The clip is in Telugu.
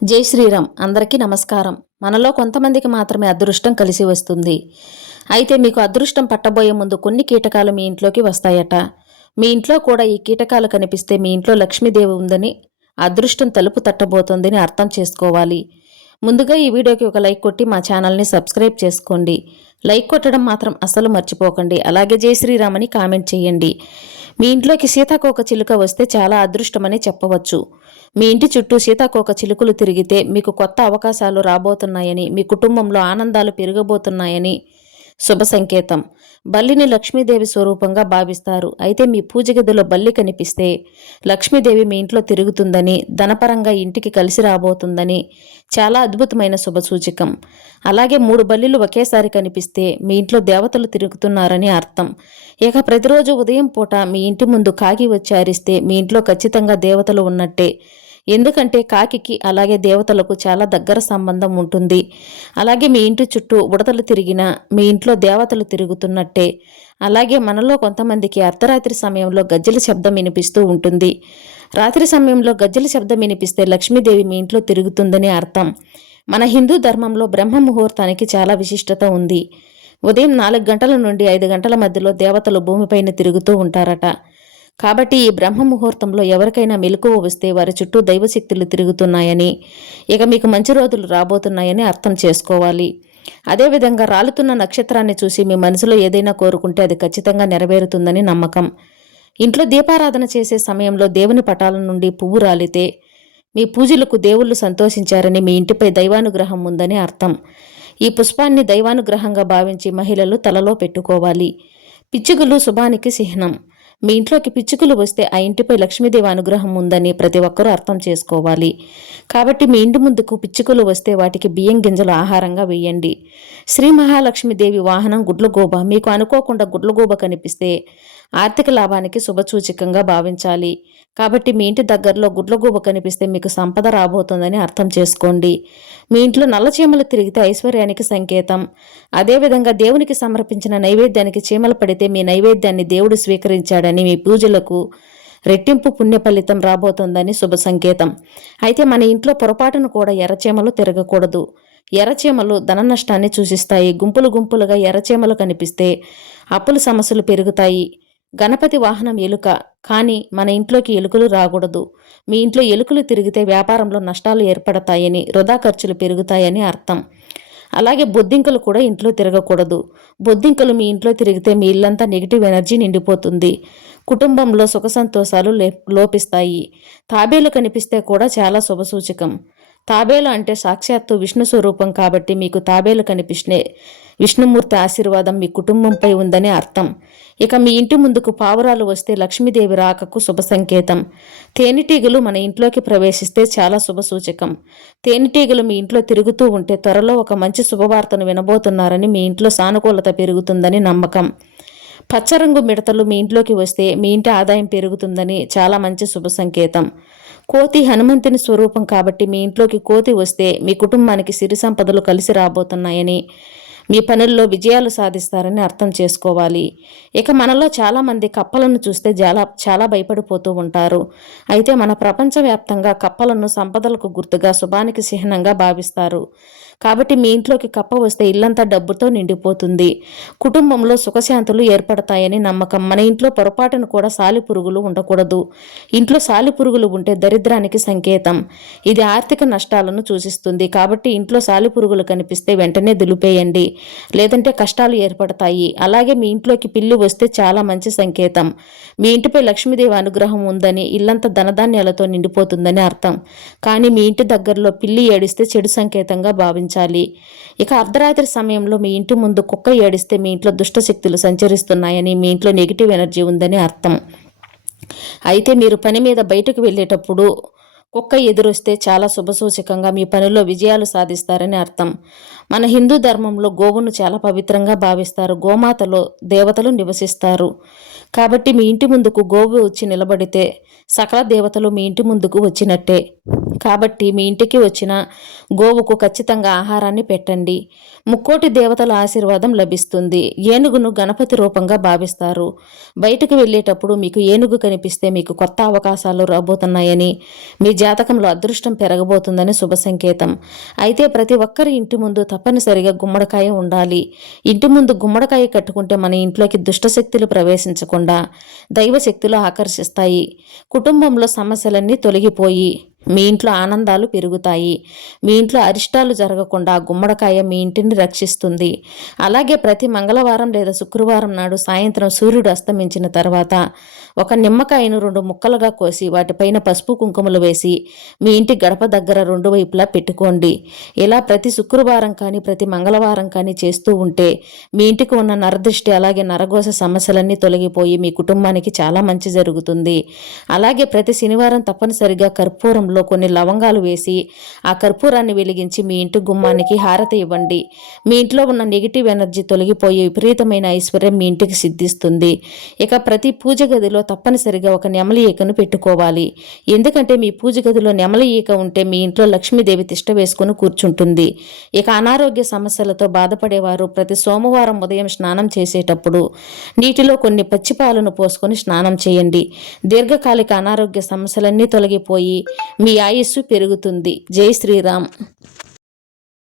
జై శ్రీరామ్. అందరికీ నమస్కారం. మనలో కొంతమందికి మాత్రమే అదృష్టం కలిసి వస్తుంది. అయితే మీకు అదృష్టం పట్టబోయే ముందు కొన్ని కీటకాలు మీ ఇంట్లోకి వస్తాయట. మీ ఇంట్లో కూడా ఈ కీటకాలు కనిపిస్తే మీ ఇంట్లో లక్ష్మీదేవి ఉందని, అదృష్టం తలుపు తట్టబోతోందని అర్థం చేసుకోవాలి. ముందుగా ఈ వీడియోకి ఒక లైక్ కొట్టి మా ఛానల్ని సబ్స్క్రైబ్ చేసుకోండి. లైక్ కొట్టడం మాత్రం అస్సలు మర్చిపోకండి. అలాగే జై శ్రీరామ్ అని కామెంట్ చేయండి. మీ ఇంట్లోకి సీతాకోక చిలుక వస్తే చాలా అదృష్టమని చెప్పవచ్చు. మీ ఇంటి చుట్టూ సీతాకోక చిలుకలు తిరిగితే మీకు కొత్త అవకాశాలు రాబోతున్నాయని, మీ కుటుంబంలో ఆనందాలు పెరగబోతున్నాయని శుభ సంకేతం. బల్లిని లక్ష్మీదేవి స్వరూపంగా భావిస్తారు. అయితే మీ పూజ గదిలో బల్లి కనిపిస్తే లక్ష్మీదేవి మీ ఇంట్లో తిరుగుతుందని, ధనపరంగా ఇంటికి కలిసి రాబోతుందని చాలా అద్భుతమైన శుభ సూచకం. అలాగే 3 బల్లిలు ఒకేసారి కనిపిస్తే మీ ఇంట్లో దేవతలు తిరుగుతున్నారని అర్థం. ఇక ప్రతిరోజు ఉదయం పూట మీ ఇంటి ముందు కాకి వచ్చి అరిస్తే మీ ఇంట్లో ఖచ్చితంగా దేవతలు ఉన్నట్టే. ఎందుకంటే కాకికి అలాగే దేవతలకు చాలా దగ్గర సంబంధం ఉంటుంది. అలాగే మీ ఇంటి చుట్టూ ఉడతలు తిరిగినా మీ ఇంట్లో దేవతలు తిరుగుతున్నట్టే. అలాగే మనలో కొంతమందికి అర్ధరాత్రి సమయంలో గజ్జెల శబ్దం వినిపిస్తూ ఉంటుంది. రాత్రి సమయంలో గజ్జెల శబ్దం వినిపిస్తే లక్ష్మీదేవి మీ ఇంట్లో తిరుగుతుందని అర్థం. మన హిందూ ధర్మంలో బ్రహ్మ ముహూర్తానికి చాలా విశిష్టత ఉంది. ఉదయం 4 గంటల నుండి 5 గంటల మధ్యలో దేవతలు భూమిపైన తిరుగుతూ ఉంటారట. కాబట్టి ఈ బ్రహ్మ ముహూర్తంలో ఎవరికైనా మెలకువ వస్తే వారి చుట్టూ దైవశక్తులు తిరుగుతున్నాయని, ఇక మీకు మంచి రోజులు రాబోతున్నాయని అర్థం చేసుకోవాలి. అదేవిధంగా రాలుతున్న నక్షత్రాన్ని చూసి మీ మనసులో ఏదైనా కోరుకుంటే అది ఖచ్చితంగా నెరవేరుతుందని నమ్మకం. ఇంట్లో దీపారాధన చేసే సమయంలో దేవుని పటాల నుండి పువ్వు రాలితే మీ పూజలకు దేవుళ్ళు సంతోషించారని, మీ ఇంటిపై దైవానుగ్రహం ఉందని అర్థం. ఈ పుష్పాన్ని దైవానుగ్రహంగా భావించి మహిళలు తలలో పెట్టుకోవాలి. పిచ్చుకలు శుభానికి చిహ్నం. మీ ఇంట్లోకి పిచ్చుకలు వస్తే ఆ ఇంటిపై లక్ష్మీదేవి అనుగ్రహం ఉందని ప్రతి ఒక్కరూ అర్థం చేసుకోవాలి. కాబట్టి మీ ఇంటి ముందుకు పిచ్చుకలు వస్తే వాటికి బియ్యం గింజలు ఆహారంగా వేయండి. శ్రీ మహాలక్ష్మీదేవి వాహనం గుడ్లగూబ. మీకు అనుకోకుండా గుడ్లగూబ కనిపిస్తే ఆర్థిక లాభానికి శుభసూచకంగా భావించాలి. కాబట్టి మీ ఇంటి దగ్గరలో గుడ్లగూబ కనిపిస్తే మీకు సంపద రాబోతుందని అర్థం చేసుకోండి. మీ ఇంట్లో నల్ల చీమలు తిరిగితే ఐశ్వర్యానికి సంకేతం. అదేవిధంగా దేవునికి సమర్పించిన నైవేద్యానికి చీమలు పడితే మీ నైవేద్యాన్ని దేవుడు స్వీకరించాడని, మీ పూజలకు రెట్టింపు పుణ్య ఫలితం రాబోతోందని శుభ సంకేతం. అయితే మన ఇంట్లో పొరపాటును కూడా ఎర్రచీమలు తిరగకూడదు. ఎర్రచీమలు ధన నష్టాన్ని సూచిస్తాయి. గుంపులు గుంపులుగా ఎర్రచీమలు కనిపిస్తే అప్పుల సమస్యలు పెరుగుతాయి. గణపతి వాహనం ఎలుక, కానీ మన ఇంట్లోకి ఎలుకలు రాకూడదు. మీ ఇంట్లో ఎలుకలు తిరిగితే వ్యాపారంలో నష్టాలు ఏర్పడతాయని, వృధా ఖర్చులు పెరుగుతాయని అర్థం. అలాగే బొద్దింకలు కూడా ఇంట్లో తిరగకూడదు. బొద్దింకలు మీ ఇంట్లో తిరిగితే మీ ఇల్లంతా నెగిటివ్ ఎనర్జీ నిండిపోతుంది. కుటుంబంలో సుఖ సంతోషాలు లోపిస్తాయి. తాబేలు కనిపిస్తే కూడా చాలా శుభసూచకం. తాబేలు అంటే సాక్షాత్తు విష్ణు స్వరూపం. కాబట్టి మీకు తాబేలు కనిపిస్తే విష్ణుమూర్తి ఆశీర్వాదం మీ కుటుంబంపై ఉందని అర్థం. ఇక మీ ఇంటి ముందుకు పావురాలు వస్తే లక్ష్మీదేవి రాకకు శుభ సంకేతం. తేనెటీగలు మన ఇంట్లోకి ప్రవేశిస్తే చాలా శుభసూచకం. తేనెటీగలు మీ ఇంట్లో తిరుగుతూ ఉంటే త్వరలో ఒక మంచి శుభవార్తను వినబోతున్నారని, మీ ఇంట్లో సానుకూలత పెరుగుతుందని నమ్మకం. పచ్చరంగు మిడతలు మీ ఇంట్లోకి వస్తే మీ ఇంటి ఆదాయం పెరుగుతుందని చాలా మంచి శుభ సంకేతం. కోతి హనుమంతుని స్వరూపం. కాబట్టి మీ ఇంట్లోకి కోతి వస్తే మీ కుటుంబానికి సిరి సంపదలు కలిసి రాబోతున్నాయని, మీ పనుల్లో విజయాలు సాధిస్తారని అర్థం చేసుకోవాలి. ఇక మనలో చాలామంది కప్పలను చూస్తే చాలా భయపడిపోతూ ఉంటారు. అయితే మన ప్రపంచవ్యాప్తంగా కప్పలను సంపదలకు గుర్తుగా, శుభానికి చిహ్నంగా భావిస్తారు. కాబట్టి మీ ఇంట్లోకి కప్ప వస్తే ఇల్లంతా డబ్బుతో నిండిపోతుంది. కుటుంబంలో సుఖశాంతులు ఏర్పడతాయని నమ్మకం. మన ఇంట్లో పొరపాటును కూడా సాలిపురుగులు ఉండకూడదు. ఇంట్లో సాలిపురుగులు ఉంటే దరిద్రానికి సంకేతం. ఇది ఆర్థిక నష్టాలను సూచిస్తుంది. కాబట్టి ఇంట్లో సాలిపురుగులు కనిపిస్తే వెంటనే దులిపేయండి, లేదంటే కష్టాలు ఏర్పడతాయి. అలాగే మీ ఇంట్లోకి పిల్లి వస్తే చాలా మంచి సంకేతం. మీ ఇంటిపై లక్ష్మీదేవి అనుగ్రహం ఉందని, ఇల్లంతా ధనధాన్యాలతో నిండిపోతుందని అర్థం. కానీ మీ ఇంటి దగ్గరలో పిల్లి ఏడిస్తే చెడు సంకేతంగా భావించాలి. ఇక అర్ధరాత్రి సమయంలో మీ ఇంటి ముందు కుక్క ఏడిస్తే మీ ఇంట్లో దుష్టశక్తులు సంచరిస్తున్నాయని, మీ ఇంట్లో నెగిటివ్ ఎనర్జీ ఉందని అర్థం. అయితే మీరు పని మీద బయటకు వెళ్ళేటప్పుడు కుక్క ఎదురొస్తే చాలా శుభసూచకంగా, మీ పనిలో విజయాలు సాధిస్తారని అర్థం. మన హిందూ ధర్మంలో గోవును చాలా పవిత్రంగా భావిస్తారు. గోమాతలో దేవతలు నివసిస్తారు. కాబట్టి మీ ఇంటి ముందుకు గోవు వచ్చి నిలబడితే సకల దేవతలు మీ ఇంటి ముందుకు వచ్చినట్టే. కాబట్టి మీ ఇంటికి వచ్చిన గోవుకు ఖచ్చితంగా ఆహారాన్ని పెట్టండి. ముక్కోటి దేవతల ఆశీర్వాదం లభిస్తుంది. ఏనుగును గణపతి రూపంగా భావిస్తారు. బయటకు వెళ్ళేటప్పుడు మీకు ఏనుగు కనిపిస్తే మీకు కొత్త అవకాశాలు రాబోతున్నాయని, మీ జాతకంలో అదృష్టం పెరగబోతుందని శుభ సంకేతం. అయితే ప్రతి ఒక్కరి ఇంటి ముందు తప్పనిసరిగా గుమ్మడికాయ ఉండాలి. ఇంటి ముందు గుమ్మడికాయ కట్టుకుంటే మన ఇంట్లోకి దుష్టశక్తులు ప్రవేశించకుండా దైవశక్తులు ఆకర్షిస్తాయి. కుటుంబంలో సమస్యలన్నీ తొలగిపోయి మీ ఇంట్లో ఆనందాలు పెరుగుతాయి. మీ ఇంట్లో అరిష్టాలు జరగకుండా గుమ్మడికాయ మీ ఇంటిని రక్షిస్తుంది. అలాగే ప్రతి మంగళవారం లేదా శుక్రవారం నాడు సాయంత్రం సూర్యుడు అస్తమించిన తర్వాత ఒక నిమ్మకాయను 2 ముక్కలుగా కోసి వాటిపైన పసుపు కుంకుమలు వేసి మీ ఇంటి గడప దగ్గర 2 వైపులా పెట్టుకోండి. ఇలా ప్రతి శుక్రవారం కానీ ప్రతి మంగళవారం కానీ చేస్తూ ఉంటే మీ ఇంటికి ఉన్న నరదృష్టి అలాగే నరఘోష సమస్యలన్నీ తొలగిపోయి మీ కుటుంబానికి చాలా మంచి జరుగుతుంది. అలాగే ప్రతి శనివారం తప్పనిసరిగా కర్పూరంలో కొన్ని లవంగాలు వేసి ఆ కర్పూరాన్ని వెలిగించి మీ ఇంటి గుమ్మానికి హారతి ఇవ్వండి. మీ ఇంట్లో ఉన్న నెగిటివ్ ఎనర్జీ తొలగిపోయి విపరీతమైన ఐశ్వర్యం మీ ఇంటికి సిద్ధిస్తుంది. ఇక ప్రతి పూజ గదిలో తప్పనిసరిగా ఒక నెమలి ఈకను పెట్టుకోవాలి. ఎందుకంటే మీ పూజ గదిలో నెమలి ఈక ఉంటే మీ ఇంట్లో లక్ష్మీదేవి తిష్ట వేసుకుని కూర్చుంటుంది. ఇక అనారోగ్య సమస్యలతో బాధపడేవారు ప్రతి సోమవారం ఉదయం స్నానం చేసేటప్పుడు నీటిలో కొన్ని పచ్చిపాలను పోసుకొని స్నానం చేయండి. దీర్ఘకాలిక అనారోగ్య సమస్యలన్నీ తొలగిపోయి మీ ఆయుస్సు పెరుగుతుంది. జై శ్రీరామ్.